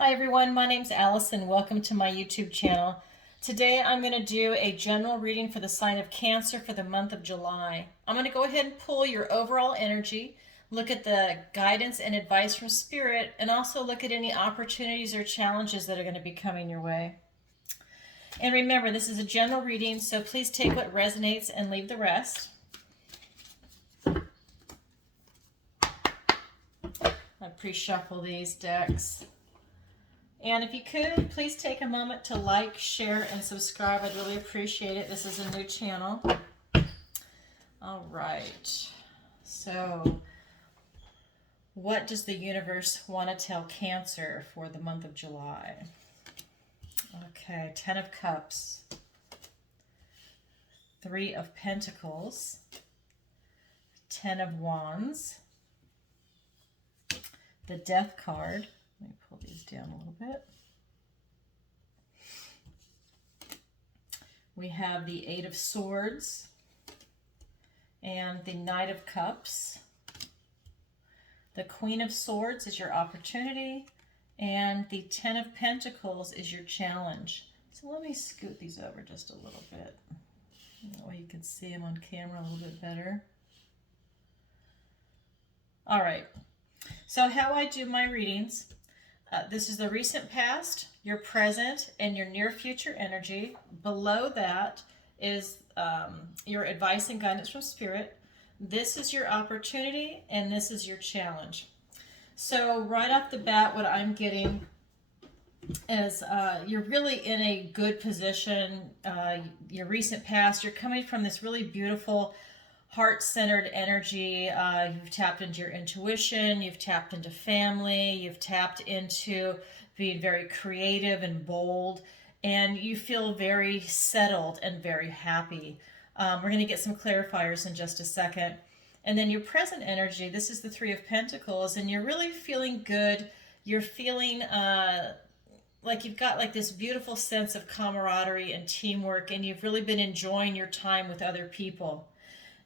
Hi everyone, my name's Allison. Welcome to my YouTube channel. Today I'm going to do a general reading for the sign of Cancer for the month of July. I'm going to go ahead and pull your overall energy, look at the guidance and advice from Spirit, and also look at any opportunities or challenges that are going to be coming your way. And remember, this is a general reading, so please take what resonates and leave the rest. I pre-shuffle these decks. And if you could, please take a moment to like, share, and subscribe. I'd really appreciate it. This is a new channel. All right. So, what does the universe want to tell Cancer for the month of July? Okay, 10 of Cups, 3 of Pentacles, 10 of Wands, the Death card. Let me pull these down a little bit. We have the 8 of Swords and the Knight of Cups. The Queen of Swords is your opportunity, and the 10 of Pentacles is your challenge. So let me scoot these over just a little bit. That way you can see them on camera a little bit better. All right. So how I do my readings, this is the recent past, your present, and your near future energy. Below that is your advice and guidance from Spirit. This is your opportunity, and this is your challenge. So right off the bat, what I'm getting is you're really in a good position. Your recent past, you're coming from this really beautiful heart-centered energy. You've tapped into your intuition, you've tapped into family, you've tapped into being very creative and bold, and you feel very settled and very happy. We're going to get some clarifiers in just a second. And then your present energy, this is the 3 of Pentacles, and you're really feeling good. You're feeling like you've got like this beautiful sense of camaraderie and teamwork, and you've really been enjoying your time with other people.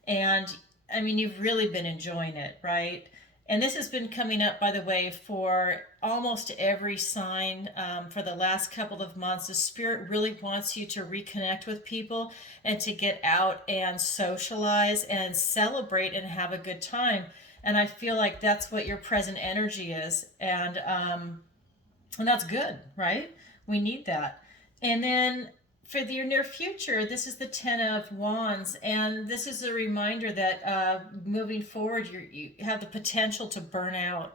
And I mean, you've really been enjoying it, right? And this has been coming up, by the way, for almost every sign for the last couple of months. The Spirit really wants you to reconnect with people and to get out and socialize and celebrate and have a good time. And I feel like that's what your present energy is. And that's good, right? We need that. And then for your near future, this is the 10 of Wands, and this is a reminder that moving forward, you have the potential to burn out,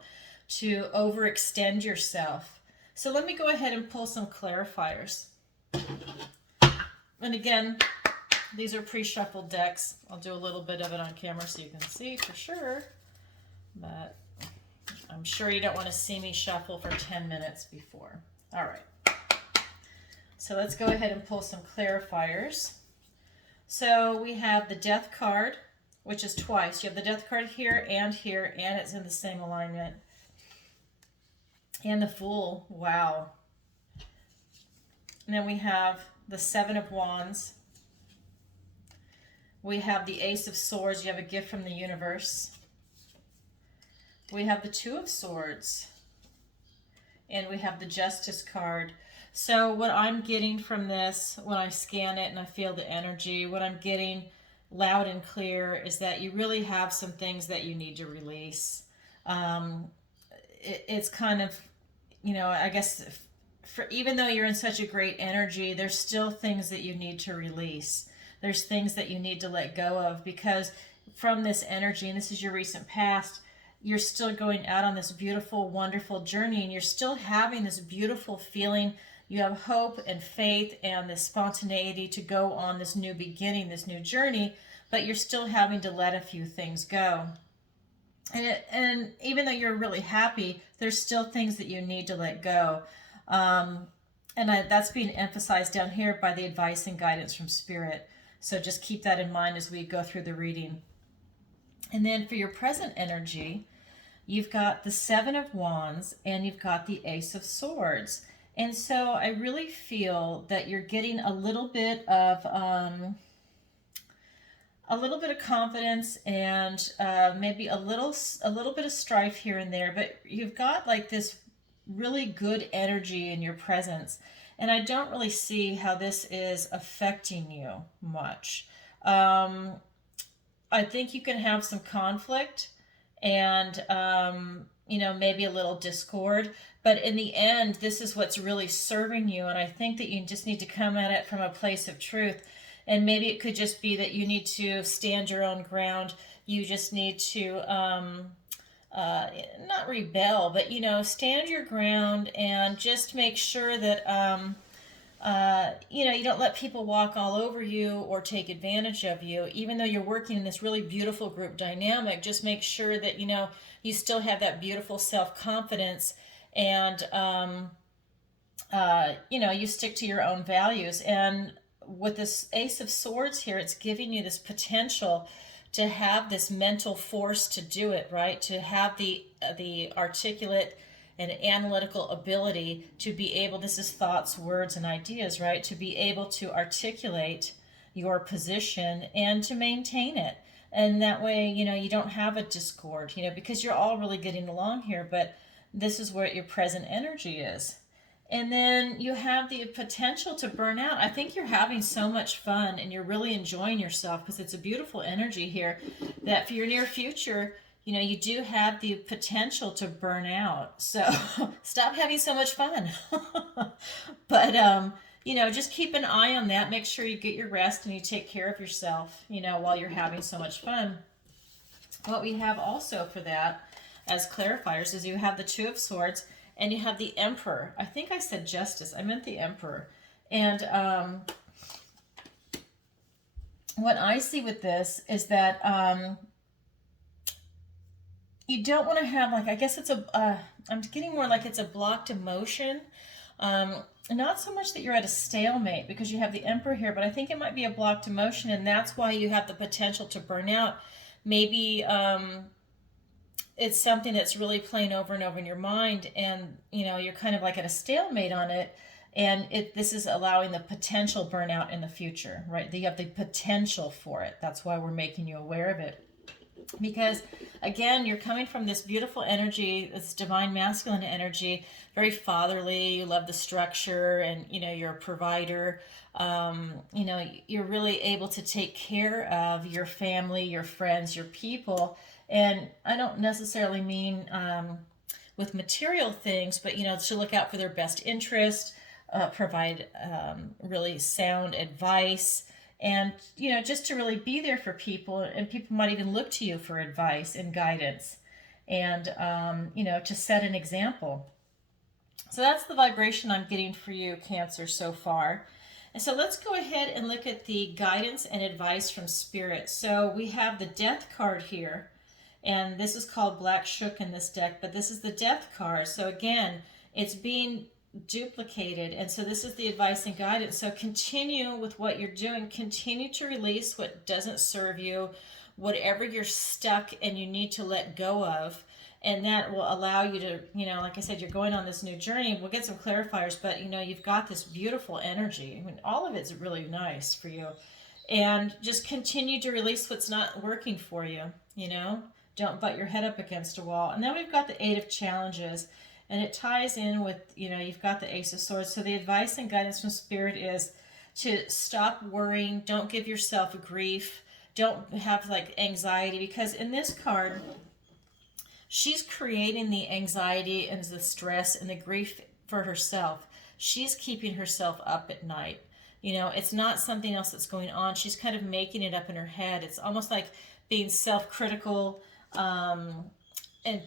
to overextend yourself. So let me go ahead and pull some clarifiers. And again, these are pre-shuffled decks. I'll do a little bit of it on camera so you can see for sure, but I'm sure you don't want to see me shuffle for 10 minutes before. All right. So let's go ahead and pull some clarifiers. So we have the Death card, which is twice. You have the Death card here, and it's in the same alignment. And the Fool, wow. And then we have the 7 of Wands. We have the Ace of Swords. You have a gift from the universe. We have the 2 of Swords. And we have the Justice card. So what I'm getting from this, when I scan it and I feel the energy, what I'm getting loud and clear is that you really have some things that you need to release. It's kind of, you know, I guess even though you're in such a great energy, there's still things that you need to release. There's things that you need to let go of, because from this energy, and this is your recent past, you're still going out on this beautiful, wonderful journey, and you're still having this beautiful feeling. You have hope and faith and the spontaneity to go on this new beginning, this new journey, but you're still having to let a few things go. And even though you're really happy, there's still things that you need to let go. That's being emphasized down here by the advice and guidance from Spirit. So just keep that in mind as we go through the reading. And then for your present energy, you've got the 7 of Wands and you've got the Ace of Swords. And so I really feel that you're getting a little bit of confidence and maybe a little bit of strife here and there, but you've got like this really good energy in your presence. And I don't really see how this is affecting you much. Um, I think you can have some conflict and, maybe a little discord. But in the end, this is what's really serving you. And I think that you just need to come at it from a place of truth. And maybe it could just be that you need to stand your own ground. You just need to, not rebel, but, stand your ground and just make sure that, you don't let people walk all over you or take advantage of you. Even though you're working in this really beautiful group dynamic, just make sure that, you still have that beautiful self confidence and, you stick to your own values. And with this Ace of Swords here, it's giving you this potential to have this mental force to do it, right? To have the articulate and analytical ability to be able, this is thoughts, words, and ideas, right? To be able to articulate your position and to maintain it. And that way, you don't have a discord, because you're all really getting along here, but this is where your present energy is. And then you have the potential to burn out. I think you're having so much fun and you're really enjoying yourself because it's a beautiful energy here that for your near future, you do have the potential to burn out. So stop having so much fun. But, just keep an eye on that. Make sure you get your rest and you take care of yourself, while you're having so much fun. What we have also for that as clarifiers is you have the Two of Swords and you have the Emperor. I think I said Justice. I meant the Emperor. And what I see with this is that you don't want to have, like, I guess it's I'm getting more like it's a blocked emotion. Not so much that you're at a stalemate because you have the Emperor here, but I think it might be a blocked emotion, and that's why you have the potential to burn out. Maybe it's something that's really playing over and over in your mind, and you're kind of like at a stalemate on it, and this is allowing the potential burnout in the future, right? You have the potential for it. That's why we're making you aware of it. Because again, you're coming from this beautiful energy, this divine masculine energy, very fatherly. You love the structure, and you're a provider. You're really able to take care of your family, your friends, your people. And I don't necessarily mean with material things, but to look out for their best interest, provide really sound advice. And, just to really be there for people, and people might even look to you for advice and guidance and, to set an example. So that's the vibration I'm getting for you, Cancer, so far. And so let's go ahead and look at the guidance and advice from Spirit. So we have the Death card here, and this is called Black Shook in this deck, but this is the Death card. So again, it's being duplicated, and so this is the advice and guidance. So continue with what you're doing. Continue to release what doesn't serve you, whatever you're stuck and you need to let go of, and that will allow you to, like I said, you're going on this new journey. We'll get some clarifiers, but you've got this beautiful energy. I mean, all of it's really nice for you, and just continue to release what's not working for you. Don't butt your head up against a wall. And then we've got the Eight of Challenges. And it ties in with, you've got the Ace of Swords. So the advice and guidance from Spirit is to stop worrying. Don't give yourself grief. Don't have anxiety, because in this card, she's creating the anxiety and the stress and the grief for herself. She's keeping herself up at night. It's not something else that's going on. She's kind of making it up in her head. It's almost like being self-critical, and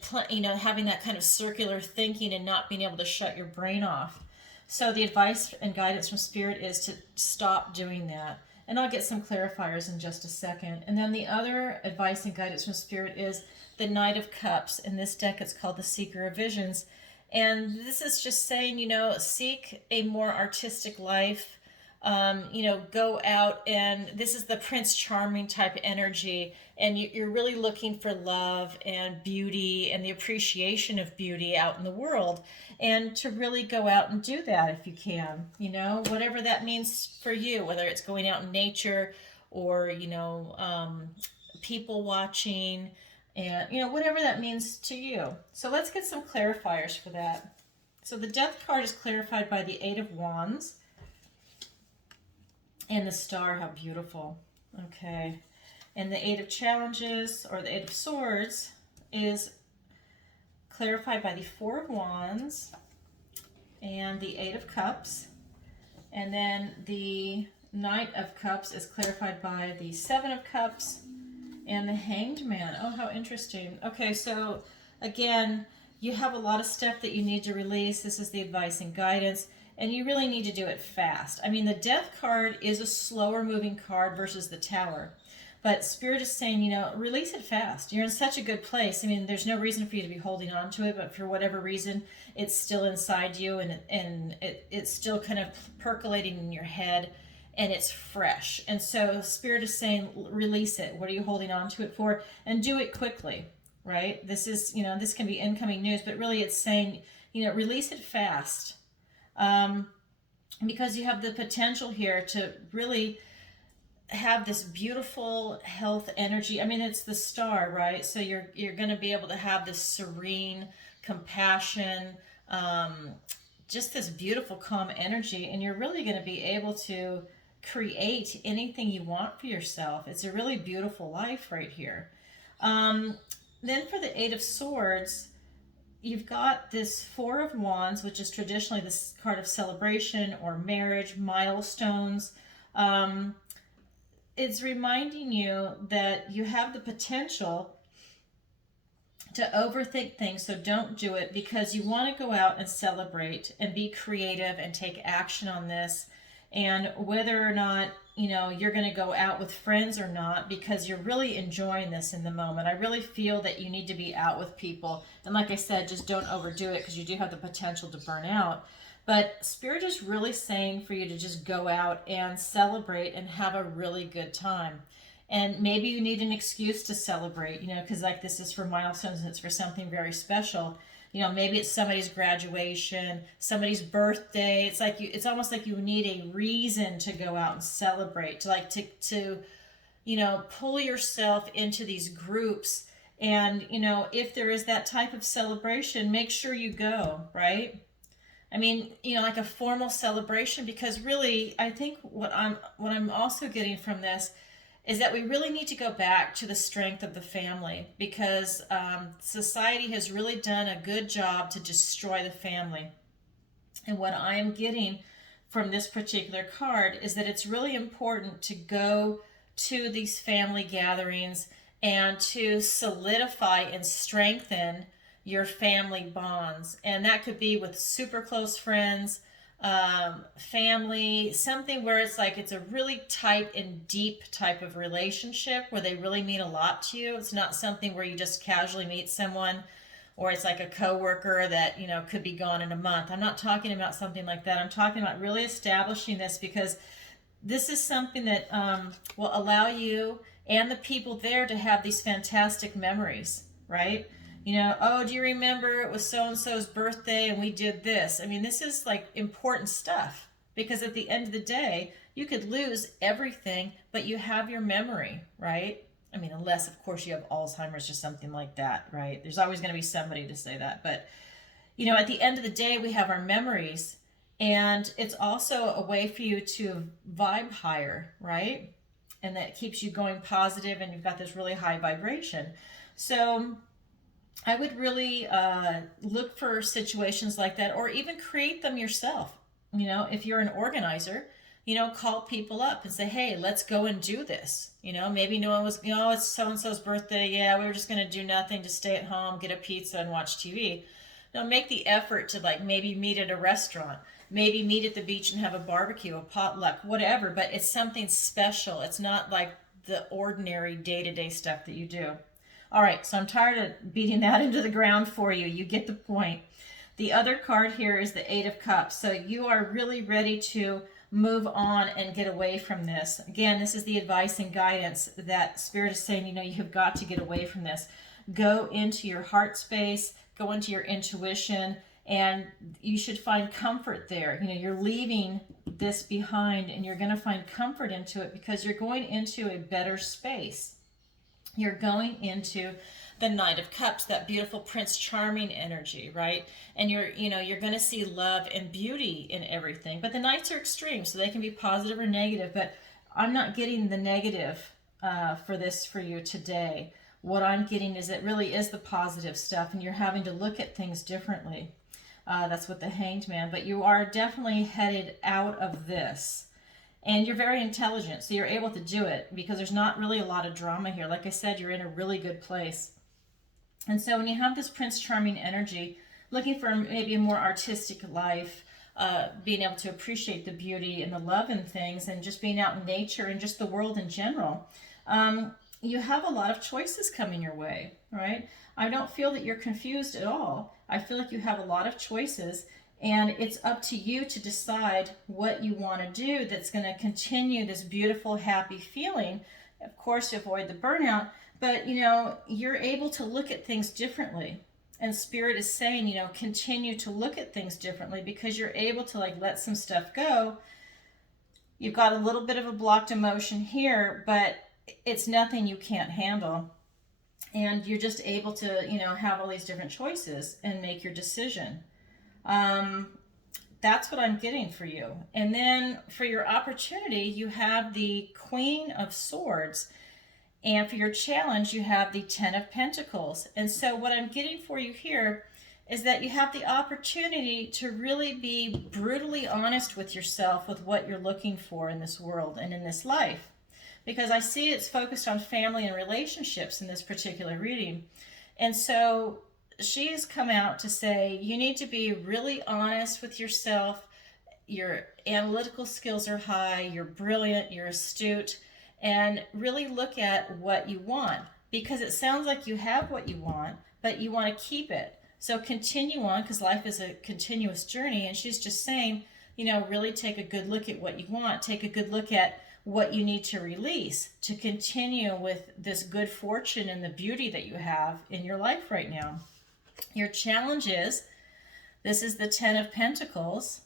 having that kind of circular thinking and not being able to shut your brain off. So the advice and guidance from Spirit is to stop doing that. And I'll get some clarifiers in just a second. And then the other advice and guidance from Spirit is the Knight of Cups. In this deck, it's called the Seeker of Visions. And this is just saying, seek a more artistic life. Go out, and this is the Prince Charming type energy, and you're really looking for love and beauty and the appreciation of beauty out in the world, and to really go out and do that if you can, whatever that means for you, whether it's going out in nature or, people watching, and, whatever that means to you. So let's get some clarifiers for that. So the Death card is clarified by the Eight of Wands and the Star. How beautiful. Okay. And the Eight of Challenges, or the Eight of Swords, is clarified by the Four of Wands and the Eight of Cups. And then the Knight of Cups is clarified by the Seven of Cups and the Hanged Man. Oh, how interesting. Okay, so again, you have a lot of stuff that you need to release. This is the advice and guidance, and you really need to do it fast. I mean, the Death card is a slower moving card versus the Tower, but Spirit is saying, you know, release it fast. You're in such a good place. I mean, there's no reason for you to be holding on to it, but for whatever reason, it's still inside you, and it's still kind of percolating in your head, and it's fresh. And so Spirit is saying, release it. What are you holding on to it for? And do it quickly, right? This is, you know, this can be incoming news, but really it's saying, you know, release it fast. Because you have the potential here to really have this beautiful health energy. I mean, it's the Star, right? So you're going to be able to have this serene compassion, just this beautiful calm energy, and you're really going to be able to create anything you want for yourself. It's a really beautiful life right here. Then for the Eight of Swords, you've got this Four of Wands, which is traditionally this card of celebration or marriage, milestones. It's reminding you that you have the potential to overthink things, so don't do it, because you want to go out and celebrate and be creative and take action on this. And whether or not, you know, you're going to go out with friends or not, because you're really enjoying this in the moment. I really feel that you need to be out with people. And like I said, just don't overdo it, because you do have the potential to burn out. But Spirit is really saying for you to just go out and celebrate and have a really good time. And maybe you need an excuse to celebrate, you know, because like this is for milestones and it's for something very special. You know, maybe it's somebody's graduation, somebody's birthday. It's like it's almost like you need a reason to go out and celebrate, to you know, pull yourself into these groups. And, you know, if there is that type of celebration, make sure you go, right? I mean, you know, like a formal celebration, because really, I think what I'm also getting from this is that we really need to go back to the strength of the family, because society has really done a good job to destroy the family. And what I am getting from this particular card is that it's really important to go to these family gatherings and to solidify and strengthen your family bonds. And that could be with super close friends, family, something where it's like it's a really tight and deep type of relationship where they really mean a lot to you. It's not something where you just casually meet someone, or it's like a coworker that, you know, could be gone in a month. I'm not talking about something like that. I'm talking about really establishing this, because this is something that will allow you and the people there to have these fantastic memories, right? You know, oh, do you remember it was so-and-so's birthday and we did this? I mean, this is like important stuff, because at the end of the day, you could lose everything, but you have your memory, right? I mean, unless, of course, you have Alzheimer's or something like that, right? There's always going to be somebody to say that. But, you know, at the end of the day, we have our memories, and it's also a way for you to vibe higher, right? And that keeps you going positive, and you've got this really high vibration. So I would really look for situations like that, or even create them yourself. You know, if you're an organizer, you know, call people up and say, hey, let's go and do this. You know, maybe no one was, you know, it's so-and-so's birthday. Yeah, we were just going to do nothing, just stay at home, get a pizza and watch TV. No, make the effort to like maybe meet at a restaurant, maybe meet at the beach and have a barbecue, a potluck, whatever. But it's something special. It's not like the ordinary day-to-day stuff that you do. All right, so I'm tired of beating that into the ground for you. You get the point. The other card here is the Eight of Cups. So you are really ready to move on and get away from this. Again, this is the advice and guidance that Spirit is saying, you know, you have got to get away from this. Go into your heart space, go into your intuition, and you should find comfort there. You know, you're leaving this behind, and you're going to find comfort into it, because you're going into a better space. You're going into the Knight of Cups, that beautiful Prince Charming energy, right? And you're going to see love and beauty in everything. But the Knights are extreme, so they can be positive or negative. But I'm not getting the negative for this for you today. What I'm getting is it really is the positive stuff, and you're having to look at things differently. That's what the Hanged Man. But you are definitely headed out of this. And you're very intelligent, so you're able to do it because there's not really a lot of drama here. Like I said, you're in a really good place. And so when you have this Prince Charming energy, looking for maybe a more artistic life, being able to appreciate the beauty and the love in things, and just being out in nature and just the world in general, you have a lot of choices coming your way, right? I don't feel that you're confused at all. I feel like you have a lot of choices, and it's up to you to decide what you want to do that's going to continue this beautiful, happy feeling. Of course, avoid the burnout, but you're able to look at things differently. And Spirit is saying, continue to look at things differently because you're able to let some stuff go. You've got a little bit of a blocked emotion here, but it's nothing you can't handle. And you're just able to, have all these different choices and make your decision. That's what I'm getting for you. And then for your opportunity, you have the Queen of Swords. And for your challenge, you have the Ten of Pentacles. And so what I'm getting for you here is that you have the opportunity to really be brutally honest with yourself with what you're looking for in this world and in this life. Because I see it's focused on family and relationships in this particular reading. And so she has come out to say you need to be really honest with yourself. Your analytical skills are high, you're brilliant, you're astute, and really look at what you want, because it sounds like you have what you want, but you want to keep it. So continue on, because life is a continuous journey. And she's just saying, really take a good look at what you want. Take a good look at what you need to release to continue with this good fortune and the beauty that you have in your life right now. Your challenge is, this is the Ten of Pentacles,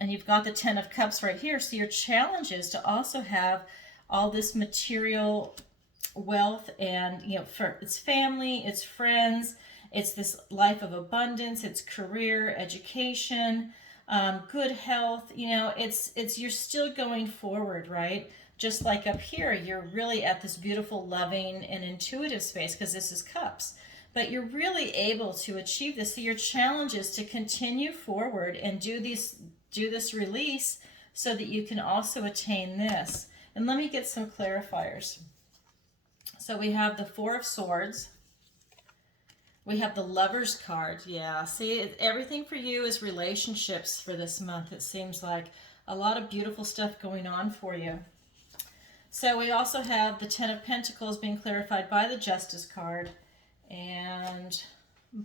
and you've got the Ten of Cups right here. So your challenge is to also have all this material wealth, and for it's family, it's friends, it's this life of abundance, it's career, education, good health. It's you're still going forward, right? Just like up here, you're really at this beautiful, loving, and intuitive space because this is Cups. But you're really able to achieve this. So your challenge is to continue forward and do this release so that you can also attain this. And let me get some clarifiers. So we have the Four of Swords. We have the Lover's card. Yeah, see, everything for you is relationships for this month. It seems like a lot of beautiful stuff going on for you. So we also have the Ten of Pentacles being clarified by the Justice card and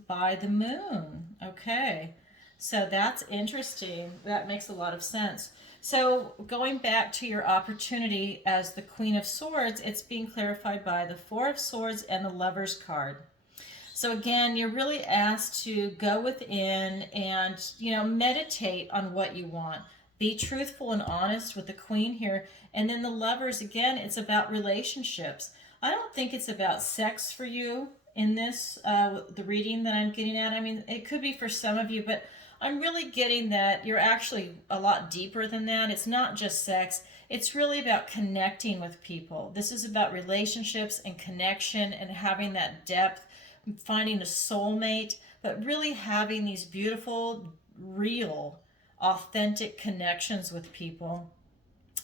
by the Moon. Okay, so that's interesting. That makes a lot of sense. So going back to your opportunity as the Queen of Swords, it's being clarified by the Four of Swords and the Lover's card. So again, you're really asked to go within and, meditate on what you want. Be truthful and honest with the Queen here. And then the Lovers, again, it's about relationships. I don't think it's about sex for you in this, the reading that I'm getting at. I mean, it could be for some of you, but I'm really getting that you're actually a lot deeper than that. It's not just sex. It's really about connecting with people. This is about relationships and connection and having that depth, finding a soulmate, but really having these beautiful, real, authentic connections with people.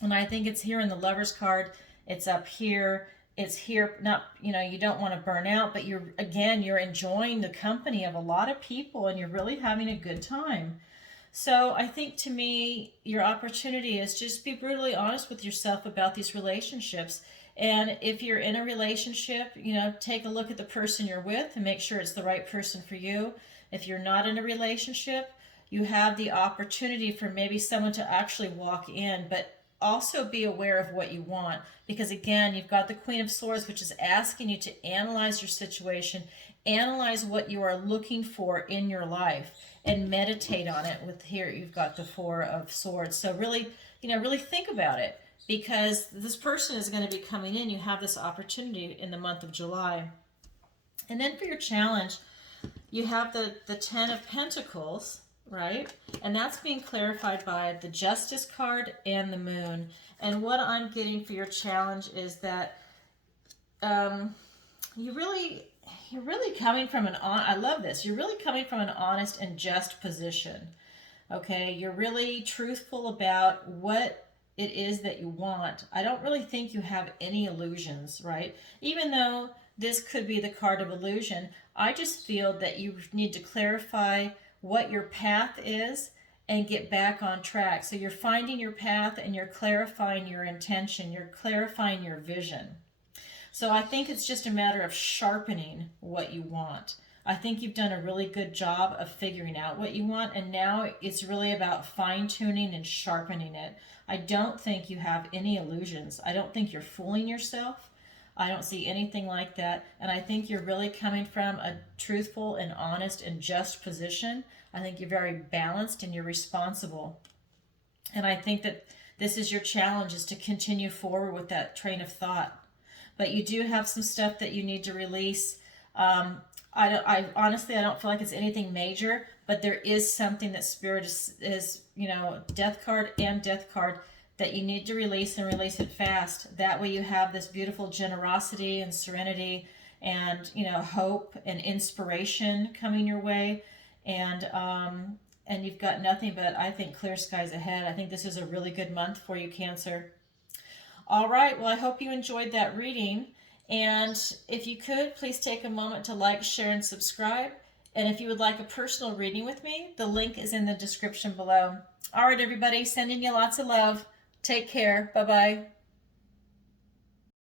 And I think it's here in the Lover's card. It's up here. It's here, not, you don't want to burn out, but you're enjoying the company of a lot of people and you're really having a good time. So I think, to me, your opportunity is just be brutally honest with yourself about these relationships. And if you're in a relationship, take a look at the person you're with and make sure it's the right person for you. If you're not in a relationship, you have the opportunity for maybe someone to actually walk in, but also be aware of what you want, because again, you've got the Queen of Swords, which is asking you to analyze your situation, analyze what you are looking for in your life, and meditate on it. With here, you've got the Four of Swords. So really, really think about it, because this person is going to be coming in. You have this opportunity in the month of July. And then for your challenge, you have the Ten of Pentacles, right? And that's being clarified by the Justice card and the Moon. And what I'm getting for your challenge is that you're really coming from I love this. You're really coming from an honest and just position. Okay, you're really truthful about what it is that you want. I don't really think you have any illusions, right? Even though this could be the card of illusion, I just feel that you need to clarify what your path is and get back on track. So you're finding your path and you're clarifying your intention, you're clarifying your vision. So I think it's just a matter of sharpening what you want. I think you've done a really good job of figuring out what you want, and now it's really about fine-tuning and sharpening it. I don't think you have any illusions. I don't think you're fooling yourself. I don't see anything like that, and I think you're really coming from a truthful and honest and just position. I think you're very balanced and you're responsible. And I think that this is your challenge, is to continue forward with that train of thought. But you do have some stuff that you need to release. I honestly, I don't feel like it's anything major, but there is something that Spirit is Death card and Death card, that you need to release, and release it fast. That way you have this beautiful generosity and serenity and, hope and inspiration coming your way. And you've got nothing but, I think, clear skies ahead. I think this is a really good month for you, Cancer. All right, well, I hope you enjoyed that reading. And if you could, please take a moment to like, share, and subscribe. And if you would like a personal reading with me, the link is in the description below. All right, everybody, sending you lots of love. Take care. Bye-bye.